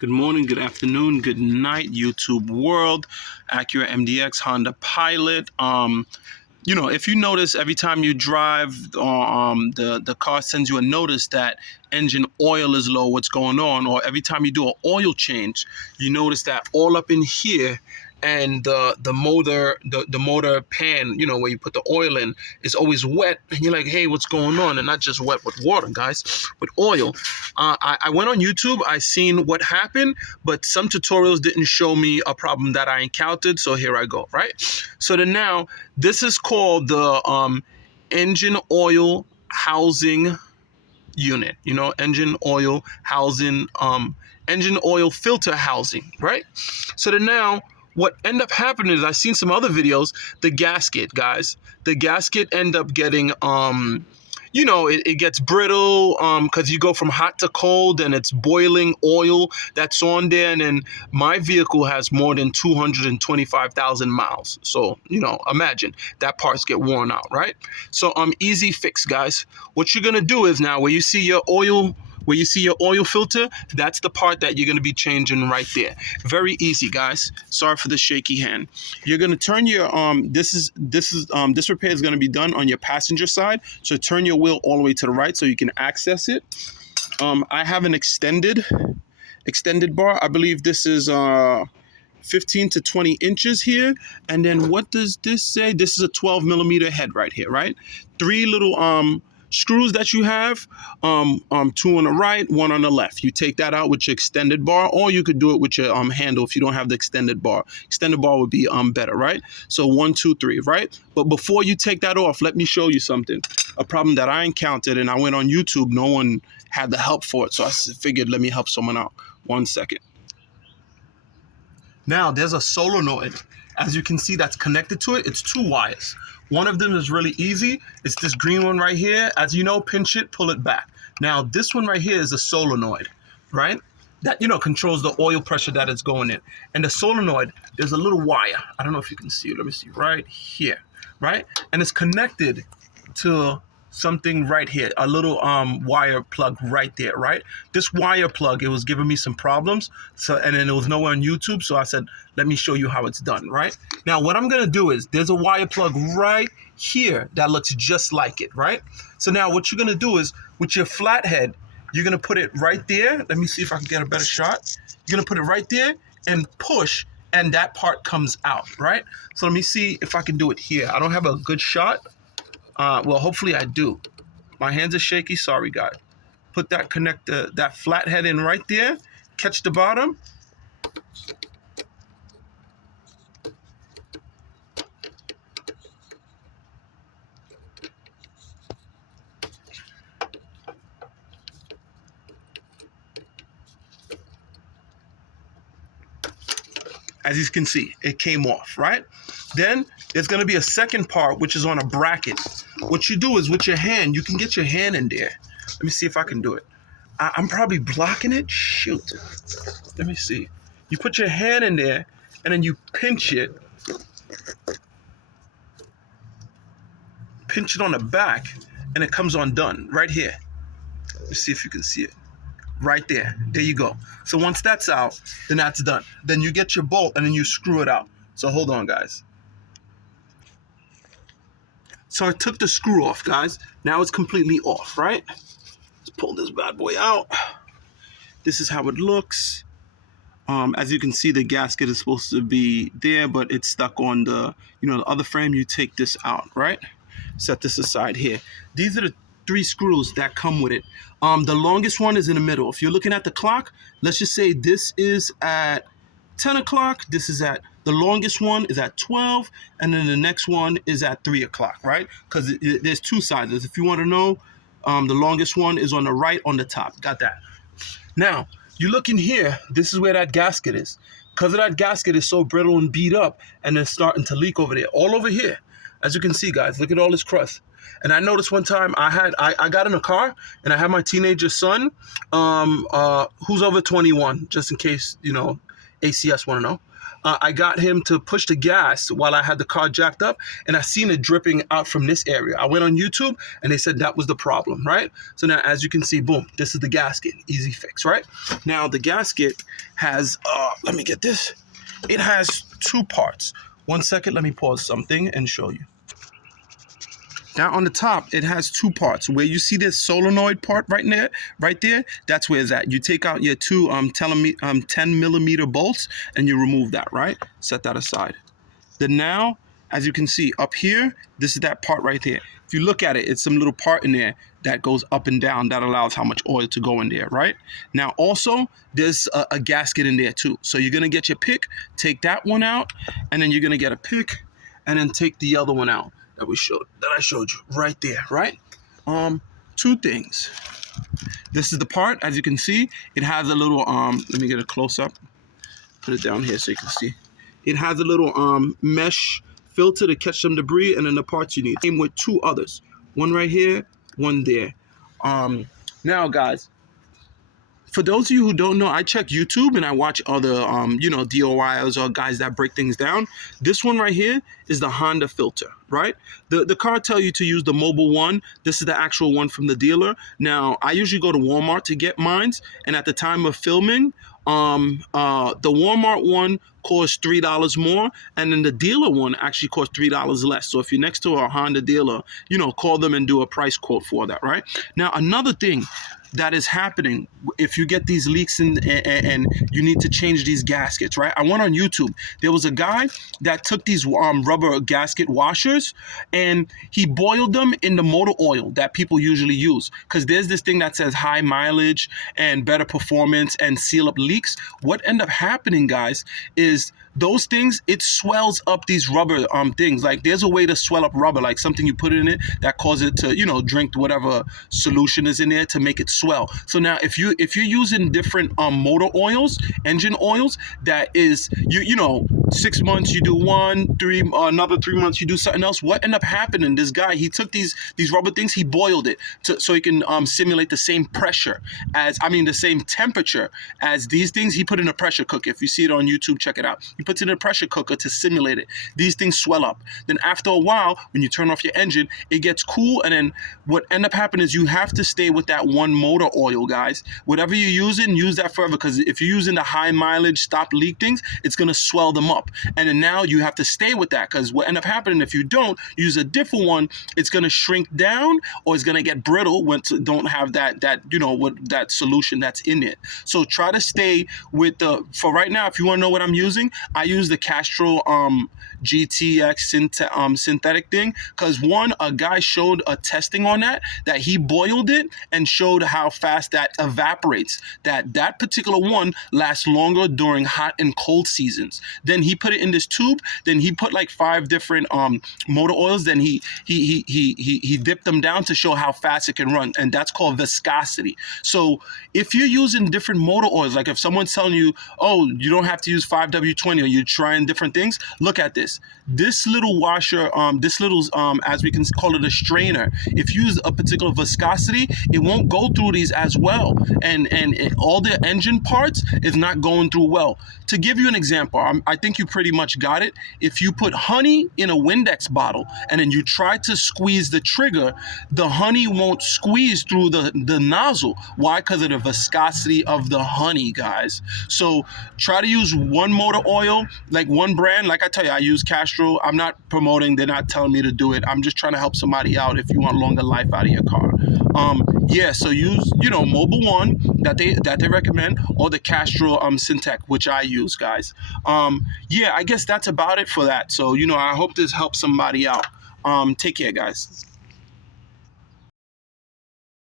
Good morning, good afternoon, good night, YouTube world. Acura MDX Honda Pilot. If you notice every time you drive, the car sends you a notice that engine oil is low, what's going on, or every time you do an oil change, you notice that all up in here, and the motor pan, where you put the oil in, is always wet, and you're like, hey, what's going on? And not just wet with water, guys, with oil. I went on YouTube, I seen what happened, but some tutorials didn't show me a problem that I encountered, so here I go, right? So then now, this is called the engine oil housing unit, engine oil housing, engine oil filter housing, right? So then now, what end up happening is, I've seen some other videos, the gasket, guys, the gasket end up getting, it gets brittle because you go from hot to cold and it's boiling oil that's on there. And then my vehicle has more than 225,000 miles. So, imagine that parts get worn out, right? So easy fix, guys. What you're going to do is, now where you see your oil filter, that's the part that you're going to be changing right there. Very easy, guys. Sorry for the shaky hand. You're going to turn your this repair is going to be done on your passenger side, so turn your wheel all the way to the right so you can access it. I have an extended bar. I believe this is 15 to 20 inches here. And then what does this say? This is a 12 millimeter head right here, right? 3 little screws that you have, 2 on the right, 1 on the left. You take that out with your extended bar, or you could do it with your handle if you don't have the extended bar. Extended bar would be better, right? So 1, 2, 3, right? But before you take that off, let me show you something. A problem that I encountered, and I went on YouTube. No one had the help for it, so I figured let me help someone out. 1 second. Now there's a solenoid, as you can see, that's connected to it. It's 2 wires. One of them is really easy. It's this green one right here. As you know, pinch it, pull it back. Now, this one right here is a solenoid, right? That, controls the oil pressure that it's going in. And the solenoid, there's a little wire. I don't know if you can see it. Let me see, right here, right? And it's connected to something right here, a little wire plug right there, right? This wire plug, it was giving me some problems, and then it was nowhere on YouTube, so I said, let me show you how it's done, right? Now, what I'm gonna do is, there's a wire plug right here that looks just like it, right? So now what you're gonna do is, with your flathead, you're gonna put it right there. Let me see if I can get a better shot. You're gonna put it right there and push, and that part comes out, right? So let me see if I can do it here. I don't have a good shot. Well, hopefully I do. My hands are shaky. Sorry, guys. Put that that flathead in right there. Catch the bottom. As you can see, it came off, right? Then there's going to be a second part, which is on a bracket. What you do is, with your hand, you can get your hand in there. Let me see if I can do it. I'm probably blocking it. Shoot. Let me see. You put your hand in there, and then you pinch it. Pinch it on the back, and it comes undone right here. Let's see if you can see it. Right there. There you go. So once that's out, then that's done. Then you get your bolt, and then you screw it out. So hold on, guys. So I took the screw off, guys. Now it's completely off, right? Let's pull this bad boy out. This is how it looks. As you can see, the gasket is supposed to be there, but it's stuck on the, the other frame. You take this out, right? Set this aside here. These are the 3 screws that come with it. The longest one is in the middle. If you're looking at the clock, let's just say this is at 10 o'clock. This is at, the longest one is at 12, and then the next one is at 3 o'clock, right? Because there's 2 sizes. If you want to know, the longest one is on the right on the top. Got that. Now, you look in here, this is where that gasket is. Because of that gasket is so brittle and beat up, and it's starting to leak over there. All over here. As you can see, guys, look at all this crust. And I noticed one time I got in a car, and I had my teenager son, who's over 21, just in case, ACS want to know. I got him to push the gas while I had the car jacked up, and I seen it dripping out from this area. I went on YouTube, and they said that was the problem, right? So now, as you can see, boom, this is the gasket. Easy fix, right? Now, the gasket has, let me get this. It has two parts. 1 second, let me pause something and show you. Now on the top, it has two parts. Where you see this solenoid part right there, that's where it's at. You take out your two 10 millimeter bolts and you remove that, right? Set that aside. Then now, as you can see up here, this is that part right there. If you look at it, it's some little part in there that goes up and down that allows how much oil to go in there, right? Now also, there's a gasket in there too. So you're gonna get your pick, take that one out, and then you're gonna get a pick, and then take the other one out that I showed you right there, right? Two things. This is the part, as you can see, it has a little let me get a close up. Put it down here so you can see. It has a little mesh filter to catch some debris, and then the parts you need. Same with two others. One right here, one there. Now guys, for those of you who don't know, I check YouTube and I watch other, DIYers or guys that break things down. This one right here is the Honda filter, right? The car tell you to use the mobile one. This is the actual one from the dealer. Now, I usually go to Walmart to get mines, and at the time of filming, the Walmart one costs $3 more, and then the dealer one actually costs $3 less. So if you're next to a Honda dealer, call them and do a price quote for that, right? Now, another thing that is happening if you get these leaks and you need to change these gaskets, right? I went on YouTube. There was a guy that took these rubber gasket washers and he boiled them in the motor oil that people usually use, because there's this thing that says high mileage and better performance and seal up leaks. What end up happening, guys, is those things, it swells up these rubber things. Like there's a way to swell up rubber, like something you put in it that causes it to, drink whatever solution is in there to make it swell. So now if you're using different motor oils, engine oils, that is, 6 months you do one, another 3 months you do something else. What ended up happening, this guy, he took these rubber things, he boiled it so he can simulate the same pressure the same temperature as these things. He put in a pressure cooker. If you see it on YouTube, check it out. He puts it in a pressure cooker to simulate it. These things swell up. Then after a while, when you turn off your engine, it gets cool. And then what end up happening is you have to stay with that one motor oil, guys. Whatever you're using, use that forever, because if you're using the high mileage stop leak things, it's going to swell them up. And then now you have to stay with that, because what end up happening if you don't use a different one, it's going to shrink down or it's going to get brittle when it don't have that solution that's in it. So try to stay with for right now, if you want to know what I'm using, I use the Castrol GTX synthetic thing, because a guy showed a testing on that he boiled it and showed how fast that evaporates. That particular one lasts longer during hot and cold seasons. Then he put it in this tube. Then he put like 5 different motor oils. Then he dipped them down to show how fast it can run, and that's called viscosity. So if you're using different motor oils, like if someone's telling you, oh, you don't have to use 5W20, or you're trying different things, look at this. This little washer, as we can call it, a strainer, if you use a particular viscosity, it won't go through these as well. And all the engine parts is not going through well. To give you an example, I think you pretty much got it. If you put honey in a Windex bottle and then you try to squeeze the trigger, the honey won't squeeze through the nozzle. Why? Because of the viscosity of the honey, guys. So try to use one motor oil, like one brand. Like I tell you, I use Castrol. I'm not promoting. They're not telling me to do it. I'm just trying to help somebody out if you want longer life out of your car. So use, Mobile One that they recommend, or the Castrol Syntec, which I use, guys. I guess that's about it for that. So, I hope this helps somebody out. Take care, guys.